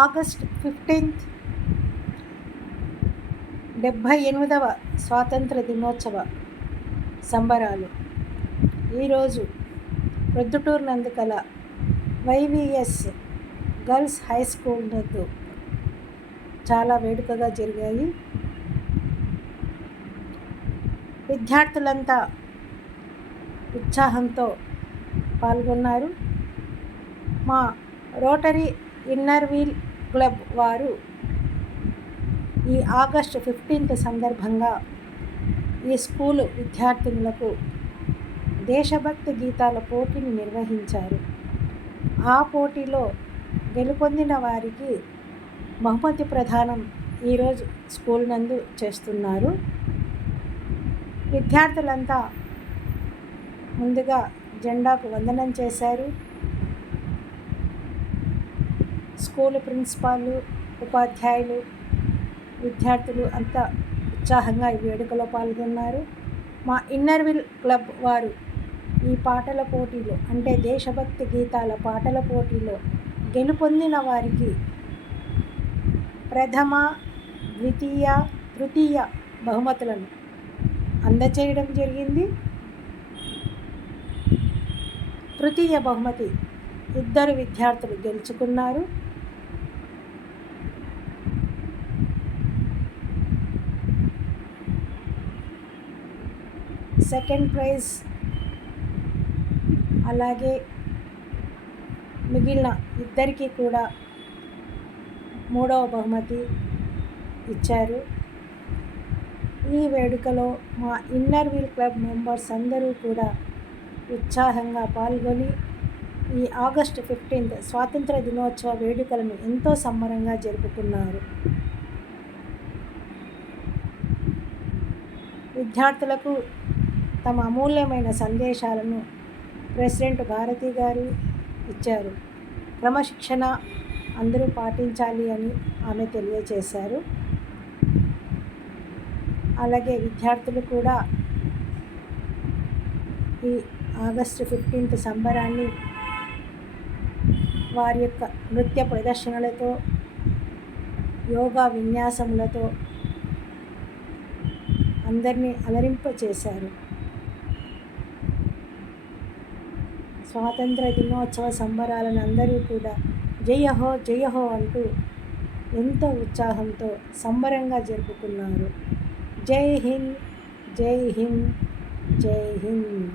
August 15 78వ స్వాతంత్ర దినోత్సవ సంబరాలు ఈరోజు ప్రొద్దుటూరు నందు కల వైవిఎస్ గర్ల్స్ హై స్కూల్ నందు చాలా వేడుకగా జరిగాయి. విద్యార్థులంతా ఉత్సాహంతో పాల్గొన్నారు. మా రోటరీ ఇన్నర్ వీల్ క్లబ్ వారు ఈ ఆగస్టు 15 సందర్భంగా ఈ స్కూలు విద్యార్థినులకు దేశభక్తి గీతాల పోటీని నిర్వహించారు. ఆ పోటీలో గెలుపొందిన వారికి బహుమతి ప్రదానం ఈరోజు స్కూల్ నందు చేస్తున్నారు. విద్యార్థులంతా ముందుగా జెండాకు వందనం చేశారు. స్కూలు ప్రిన్సిపాల్, ఉపాధ్యాయులు, విద్యార్థులు అంతా ఉత్సాహంగా ఈ వేడుకలో పాల్గొన్నారు. మా ఇన్నర్ వీల్ క్లబ్ వారు ఈ పాటల పోటీలో అంటే దేశభక్తి గీతాల పాటల పోటీలో గెలుపొందిన వారికి ప్రథమ, ద్వితీయ, తృతీయ బహుమతులను అందజేయడం జరిగింది. తృతీయ బహుమతి 2 విద్యార్థులు గెలుచుకున్నారు. సెకండ్ ప్రైజ్ అలాగే మిగిలిన 2కి కూడా 3వ బహుమతి ఇచ్చారు. ఈ వేడుకలో మా ఇన్నర్ వీల్ క్లబ్ మెంబర్స్ అందరూ కూడా ఉత్సాహంగా పాల్గొని ఈ ఆగస్టు 15 స్వాతంత్ర దినోత్సవ వేడుకలను ఎంతో సంబరంగా జరుపుకున్నారు. విద్యార్థులకు తమ అమూల్యమైన సందేశాలను ప్రెసిడెంట్ భారతి గారు ఇచ్చారు. క్రమశిక్షణ అందరూ పాటించాలి అని ఆమె తెలియజేశారు. అలాగే విద్యార్థులు కూడా ఈ ఆగస్టు 15 సంబరాన్ని వారి యొక్క నృత్య ప్రదర్శనలతో, యోగా విన్యాసములతో అందరినీ అలరింపచేశారు. స్వాతంత్ర దినోత్సవ సంబరాలను అందరూ కూడా జయహో జయహో అంటూ ఎంతో ఉత్సాహంతో సంబరంగా జరుపుకున్నారు. జై హింద్, జై హింద్, జై హింద్.